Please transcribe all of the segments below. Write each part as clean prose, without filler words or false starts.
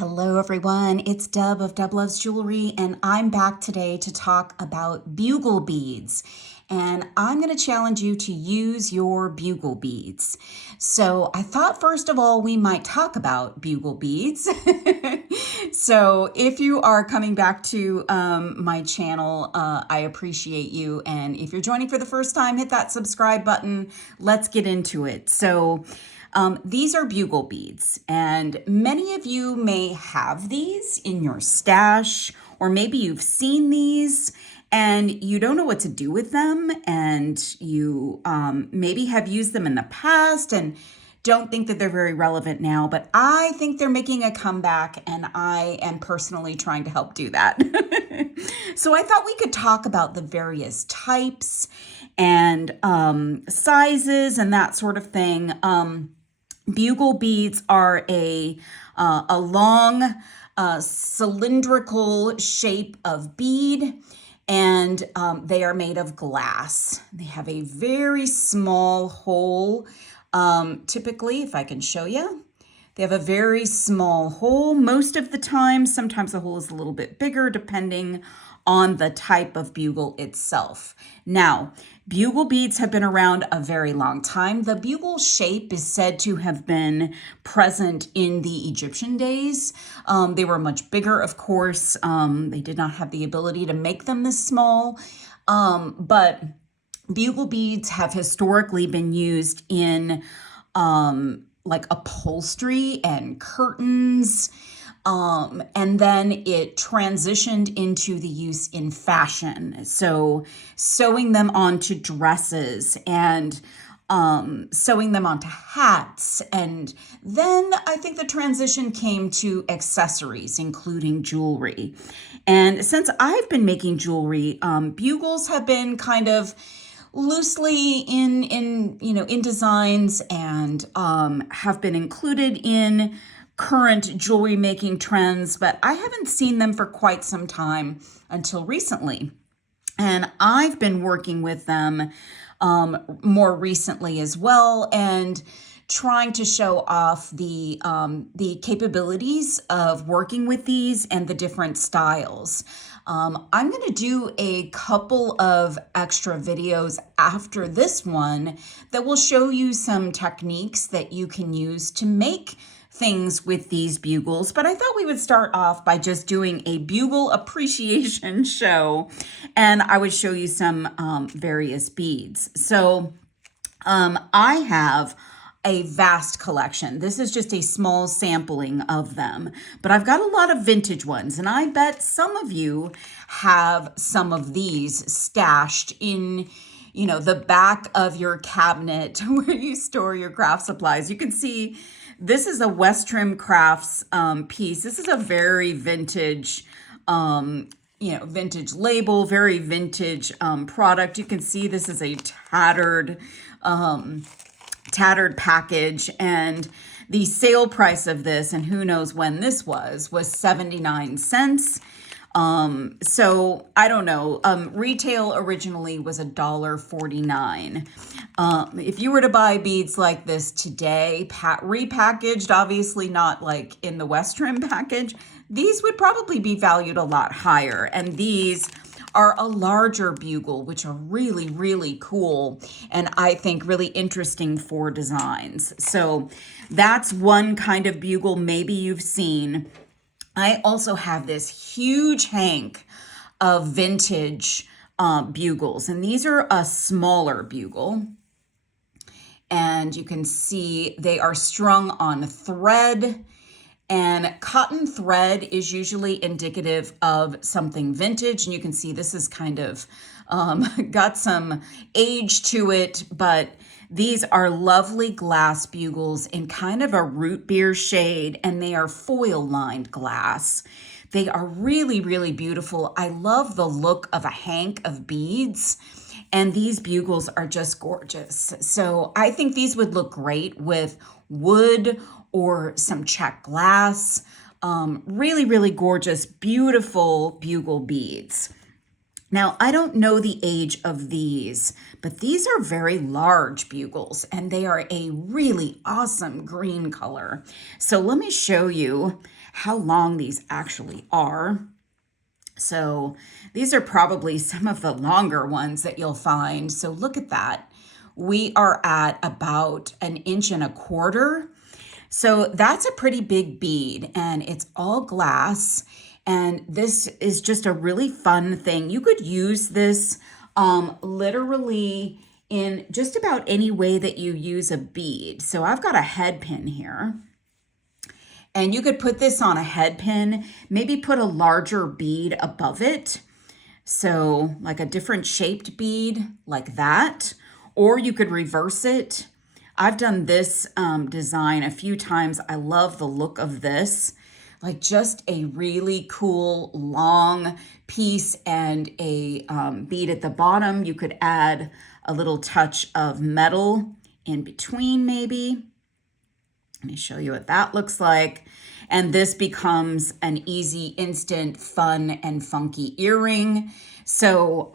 Hello everyone, it's Deb of Deb Loves Jewelry, and I'm back today to talk about bugle beads. And I'm going to challenge you to use your bugle beads. So I thought first of all we might talk about bugle beads. So if you are coming back to my channel, I appreciate you. And if you're joining for the first time, hit that subscribe button. Let's get into it. So these are bugle beads, and many of you may have these in your stash, or maybe you've seen these and you don't know what to do with them, and you maybe have used them in the past and don't think that they're very relevant now, but I think they're making a comeback, and I am personally trying to help do that. So I thought we could talk about the various types and sizes and that sort of thing. Bugle beads are a long cylindrical shape of bead, and they are made of glass. They have a very small hole. Typically, if I can show you, they have a very small hole most of the time. Sometimes the hole is a little bit bigger depending on the type of bugle itself. Now, bugle beads have been around a very long time. The bugle shape is said to have been present in the Egyptian days. They were much bigger, of course. They did not have the ability to make them this small, but bugle beads have historically been used in like upholstery and curtains. And then it transitioned into the use in fashion. So sewing them onto dresses and sewing them onto hats. And then I think the transition came to accessories, including jewelry. And since I've been making jewelry, bugles have been kind of loosely in designs, and have been included in current jewelry making trends, but I haven't seen them for quite some time until recently. And I've been working with them more recently as well, and trying to show off the capabilities of working with these and the different styles. I'm going to do a couple of extra videos after this one that will show you some techniques that you can use to make things with these bugles, but I thought we would start off by just doing a bugle appreciation show, and I would show you some various beads. So I have a vast collection. This is just a small sampling of them, but I've got a lot of vintage ones, and I bet some of you have some of these stashed in the back of your cabinet where you store your craft supplies. You can see this is a West Trim Crafts piece. This is a very vintage, vintage label, very vintage product. You can see this is a tattered package, and the sale price of this, and who knows when this was 79 cents. So I don't know. Retail originally was $1.49. If you were to buy beads like this today, repackaged, obviously not like in the West Trim package, these would probably be valued a lot higher. And these are a larger bugle, which are really, really cool, and I think really interesting for designs. So that's one kind of bugle maybe you've seen. I also have this huge hank of vintage bugles, and these are a smaller bugle. And you can see they are strung on thread, and cotton thread is usually indicative of something vintage. And you can see this is kind of got some age to it, but these are lovely glass bugles in kind of a root beer shade, and they are foil lined glass. They are really, really beautiful. I love the look of a hank of beads, and these bugles are just gorgeous. So I think these would look great with wood or some check glass. Really, really gorgeous, beautiful bugle beads. Now, I don't know the age of these, but these are very large bugles and they are a really awesome green color. So let me show you how long these actually are. So these are probably some of the longer ones that you'll find. So look at that. We are at about 1.25 inches. So that's a pretty big bead and it's all glass. And this is just a really fun thing. You could use this literally in just about any way that you use a bead. So I've got a head pin here. And you could put this on a head pin, maybe put a larger bead above it. So like a different shaped bead like that, or you could reverse it. I've done this design a few times. I love the look of this, like just a really cool long piece and a bead at the bottom. You could add a little touch of metal in between maybe. Let me show you what that looks like. And this becomes an easy, instant, fun, and funky earring. So,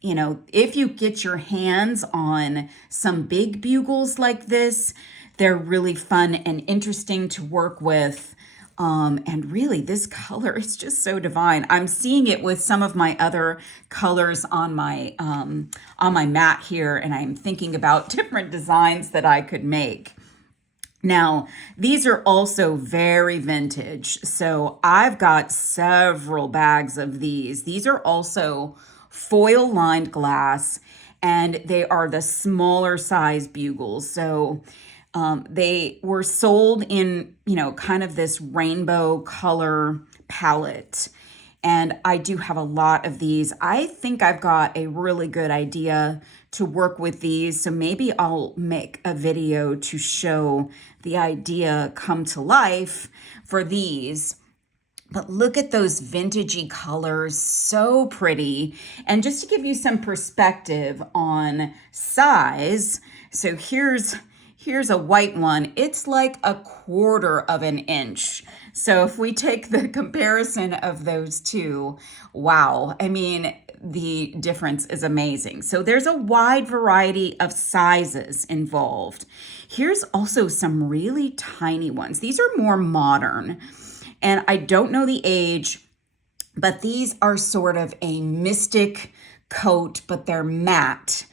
you know, if you get your hands on some big bugles like this, they're really fun and interesting to work with. And really, this color is just so divine. I'm seeing it with some of my other colors on my mat here, and I'm thinking about different designs that I could make. Now, these are also very vintage. So I've got several bags of these. These are also foil lined glass and they are the smaller size bugles. So they were sold in, you know, kind of this rainbow color palette. And I do have a lot of these. I think I've got a really good idea to work with these. So maybe I'll make a video to show the idea come to life for these. But look at those vintagey colors, so pretty. And just to give you some perspective on size, so here's a white one. It's like 1/4 inch. So if we take the comparison of those two, wow. I mean, the difference is amazing. So there's a wide variety of sizes involved. Here's also some really tiny ones. These are more modern. And I don't know the age, but these are sort of a mystic coat, but they're matte.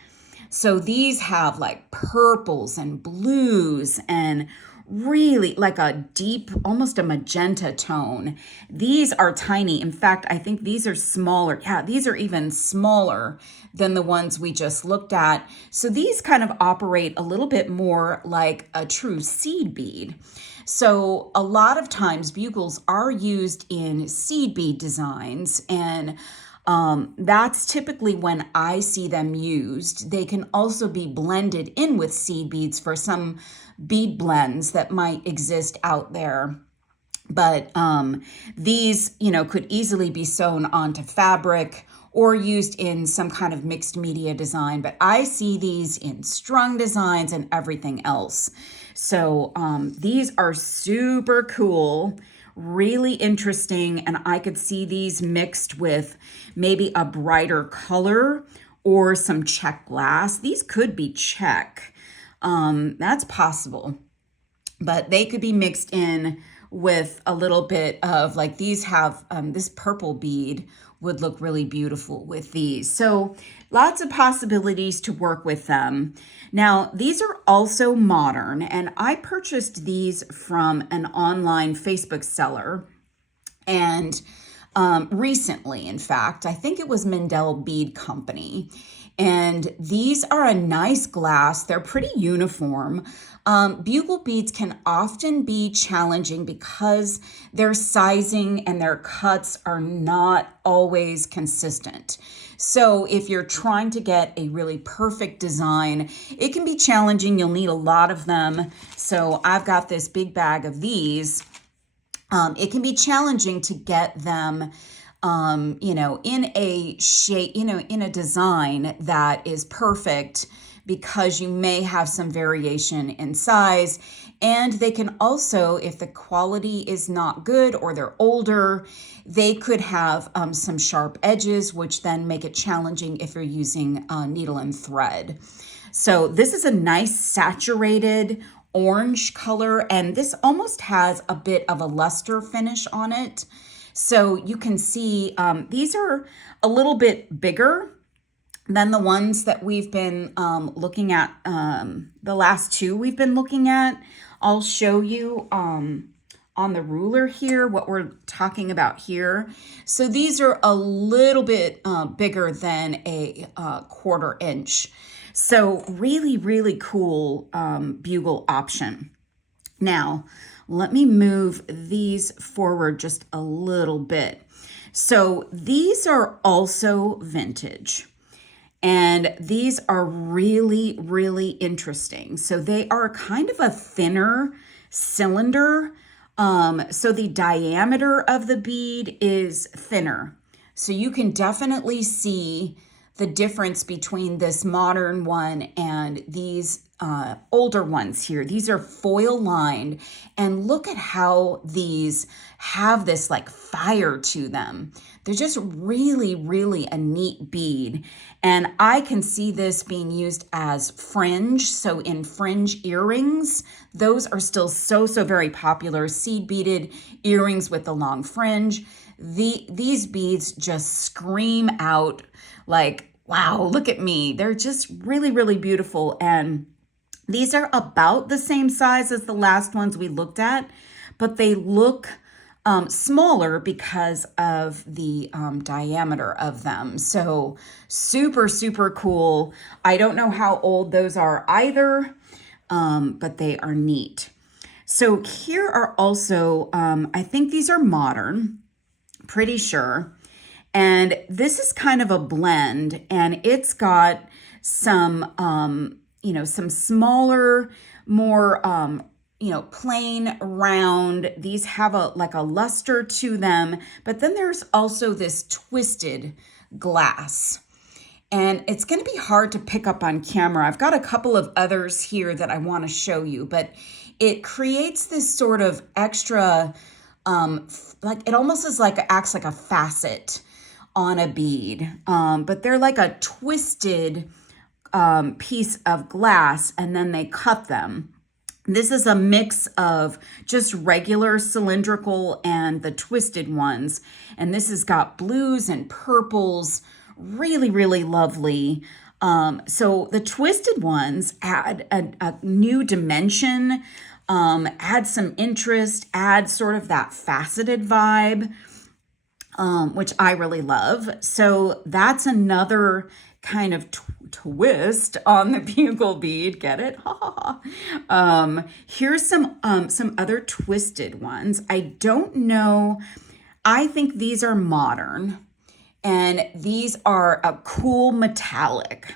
So these have like purples and blues and really like a deep, almost a magenta tone. These are tiny. In fact, I think these are smaller. Yeah, these are even smaller than the ones we just looked at. So these kind of operate a little bit more like a true seed bead. So a lot of times bugles are used in seed bead designs, and that's typically when I see them used. They can also be blended in with seed beads for some bead blends that might exist out there. But these, you know, could easily be sewn onto fabric or used in some kind of mixed media design. But I see these in strung designs and everything else. So these are super cool, really interesting, and I could see these mixed with maybe a brighter color or some check glass. These could be check. That's possible, but they could be mixed in with a little bit of, like, these have this purple bead would look really beautiful with these. So lots of possibilities to work with them. Now, these are also modern, and I purchased these from an online Facebook seller. And recently, in fact, I think it was Mindel Bead Company. And these are a nice glass. They're pretty uniform. Bugle beads can often be challenging because their sizing and their cuts are not always consistent. So if you're trying to get a really perfect design, it can be challenging. You'll need a lot of them. So I've got this big bag of these. It can be challenging to get them you know, in a shape, you know, in a design that is perfect, because you may have some variation in size. And they can also, if the quality is not good or they're older, they could have some sharp edges, which then make it challenging if you're using needle and thread. So this is a nice saturated orange color, and this almost has a bit of a luster finish on it. So you can see these are a little bit bigger than the ones that we've been looking at, the last two we've been looking at. I'll show you on the ruler here what we're talking about here. So these are a little bit bigger than a 1/4 inch. So really, really cool bugle option. Now, let me move these forward just a little bit. So these are also vintage. And these are really, really interesting. So they are kind of a thinner cylinder. So the diameter of the bead is thinner. So you can definitely see the difference between this modern one and these older ones here. These are foil lined, and look at how these have this like fire to them. They're just really, really a neat bead. And I can see this being used as fringe. So in fringe earrings, those are still so very popular. Seed beaded earrings with the long fringe. These beads just scream out like, wow, look at me. They're just really, really beautiful. And these are about the same size as the last ones we looked at, but they look smaller because of the diameter of them. So super, super cool. I don't know how old those are either, but they are neat. So here are also, I think these are modern, pretty sure. And this is kind of a blend, and it's got some, some smaller, more, plain round. These have like a luster to them, but then there's also this twisted glass. And it's going to be hard to pick up on camera. I've got a couple of others here that I want to show you, but it creates this sort of extra, like it almost is like acts like a facet on a bead, but they're like a twisted piece of glass, and then they cut them. This is a mix of just regular cylindrical and the twisted ones, and this has got blues and purples, really, really lovely. So the twisted ones add a new dimension, add some interest, add sort of that faceted vibe, which I really love. So that's another kind of twist on the bugle bead. Get it? Here's some other twisted ones. I don't know. I think these are modern, and these are a cool metallic,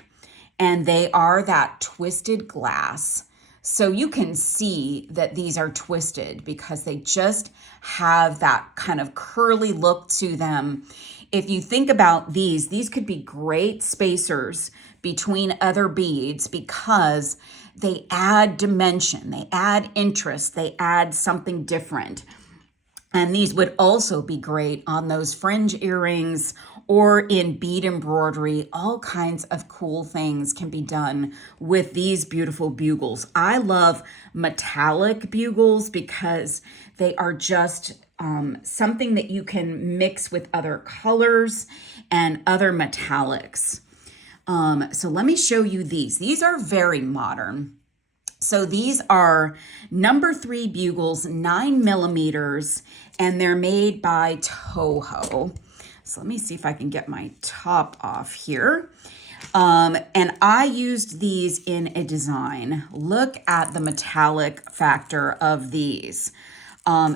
and they are that twisted glass. So you can see that these are twisted because they just have that kind of curly look to them. If you think about these could be great spacers between other beads because they add dimension, they add interest, they add something different. And these would also be great on those fringe earrings or in bead embroidery. All kinds of cool things can be done with these beautiful bugles. I love metallic bugles because they are just something that you can mix with other colors and other metallics. So let me show you these. These are very modern. So these are number 3 bugles, 9 millimeters, and they're made by Toho. So let me see if I can get my top off here. And I used these in a design. Look at the metallic factor of these.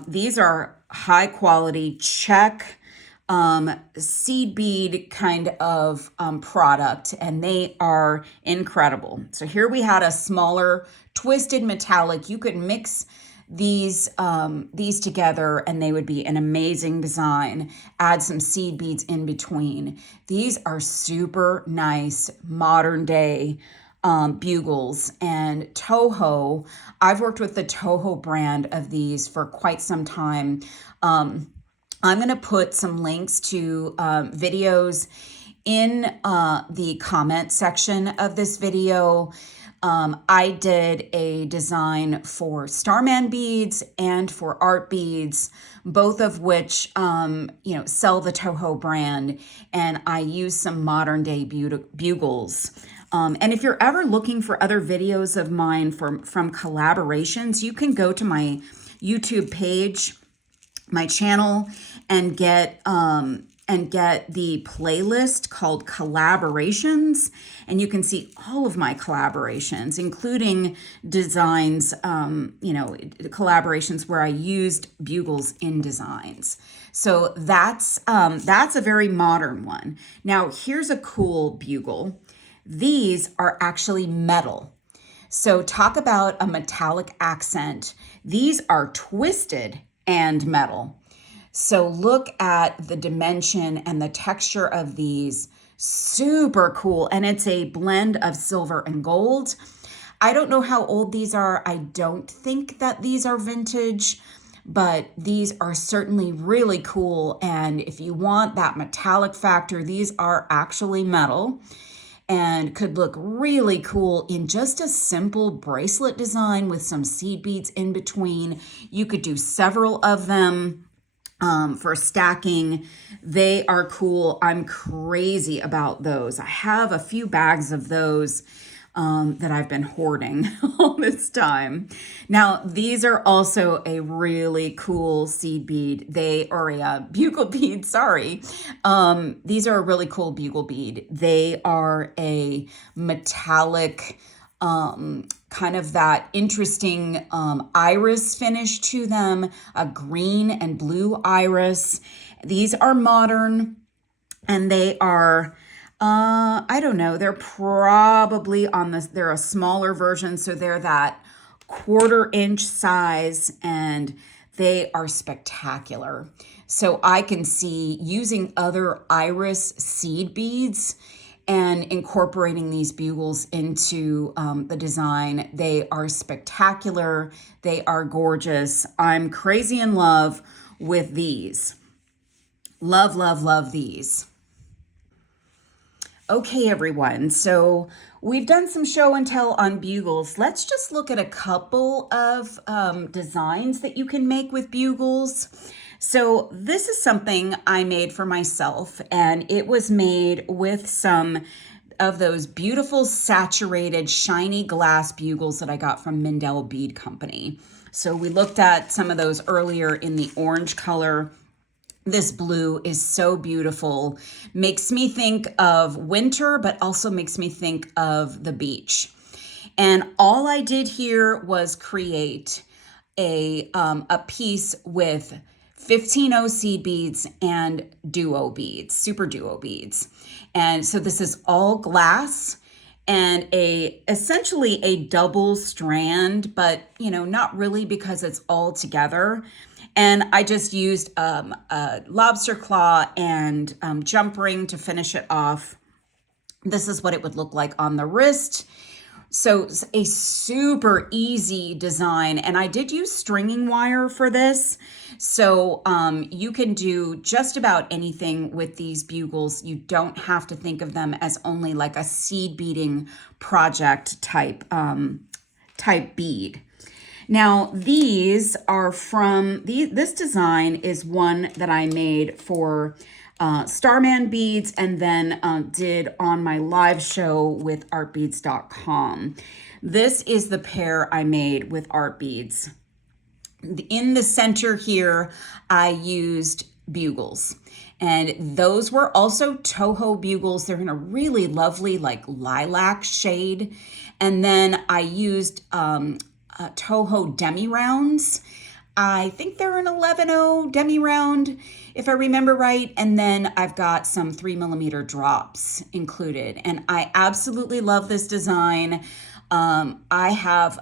These are high quality check seed bead kind of product, and they are incredible. So here we had a smaller twisted metallic. You could mix these together and they would be an amazing design. Add some seed beads in between. These are super nice modern day bugles. And Toho, I've worked with the Toho brand of these for quite some time. I'm going to put some links to videos in the comment section of this video. I did a design for Starman beads and for Art Beads, both of which, sell the Toho brand, and I use some modern day bugles. And if you're ever looking for other videos of mine from collaborations, you can go to my YouTube page, my channel, and get the playlist called Collaborations, and you can see all of my collaborations, including designs, collaborations where I used bugles in designs. So that's a very modern one. Now here's a cool bugle. These are actually metal. So talk about a metallic accent. These are twisted and metal. So look at the dimension and the texture of these. Super cool. And it's a blend of silver and gold. I don't know how old these are. I don't think that these are vintage, but these are certainly really cool. And if you want that metallic factor, these are actually metal and could look really cool in just a simple bracelet design with some seed beads in between. You could do several of them. For stacking. They are cool. I'm crazy about those. I have a few bags of those that I've been hoarding all this time. Now, these are also a really cool seed bead. They are a bugle bead, sorry. These are a really cool bugle bead. They are a metallic, kind of that interesting iris finish to them, a green and blue iris. These are modern, and they are, I don't know, they're probably they're a smaller version, so they're that 1/4 inch size, and they are spectacular. So I can see using other iris seed beads and incorporating these bugles into the design. They are spectacular. They are gorgeous. I'm crazy in love with these. Love, love, love these. Okay, everyone. So we've done some show and tell on bugles. Let's just look at a couple of designs that you can make with bugles. So this is something I made for myself, and it was made with some of those beautiful saturated shiny glass bugles that I got from Mindel Bead Company. So we looked at some of those earlier in the orange color. This blue is so beautiful. Makes me think of winter, but also makes me think of the beach. And all I did here was create a piece with 15-0 seed beads and duo beads, super duo beads. And so this is all glass and essentially a double strand, but not really because it's all together. And I just used a lobster claw and jump ring to finish it off. This is what it would look like on the wrist. So it's a super easy design, and I did use stringing wire for this. So you can do just about anything with these bugles. You don't have to think of them as only like a seed beading project type bead. Now these are this design is one that I made for Starman Beads, and then did on my live show with artbeads.com. This is the pair I made with Art Beads. In the center here, I used bugles, and those were also Toho bugles. They're in a really lovely like lilac shade. And then I used Toho demi rounds. I think they're an 11-0 demi round, if I remember right. And then I've got some 3mm drops included. And I absolutely love this design. I have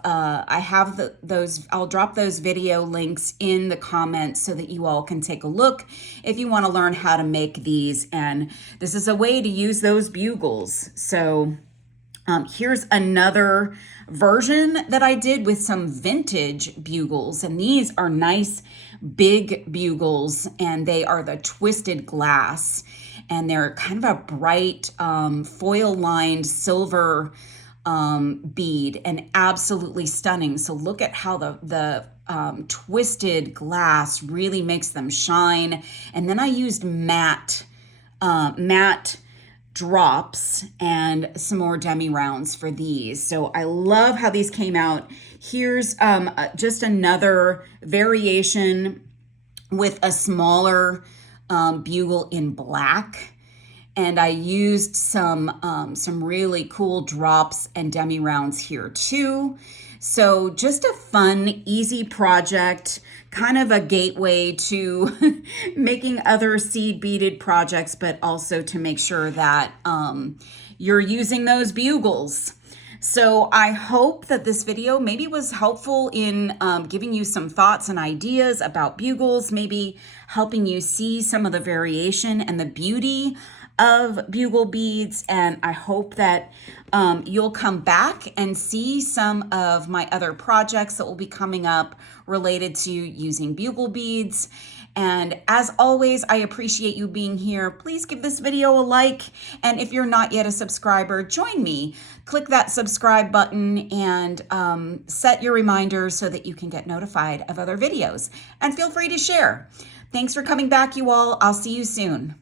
those. I'll drop those video links in the comments so that you all can take a look if you want to learn how to make these. And this is a way to use those bugles. So Here's another version that I did with some vintage bugles, and these are nice big bugles, and they are the twisted glass, and they're kind of a bright foil lined silver bead, and absolutely stunning. So look at how the twisted glass really makes them shine. And then I used matte drops and some more demi rounds for these. So I love how these came out. Here's just another variation with a smaller bugle in black. And I used some really cool drops and demi rounds here too. So just a fun, easy project, kind of a gateway to making other seed beaded projects, but also to make sure that you're using those bugles. So I hope that this video maybe was helpful in giving you some thoughts and ideas about bugles, maybe helping you see some of the variation and the beauty of bugle beads. And I hope that you'll come back and see some of my other projects that will be coming up related to using bugle beads. And as always, I appreciate you being here. Please give this video a like. And if you're not yet a subscriber, join me. Click that subscribe button and set your reminders so that you can get notified of other videos. And feel free to share. Thanks for coming back, you all. I'll see you soon.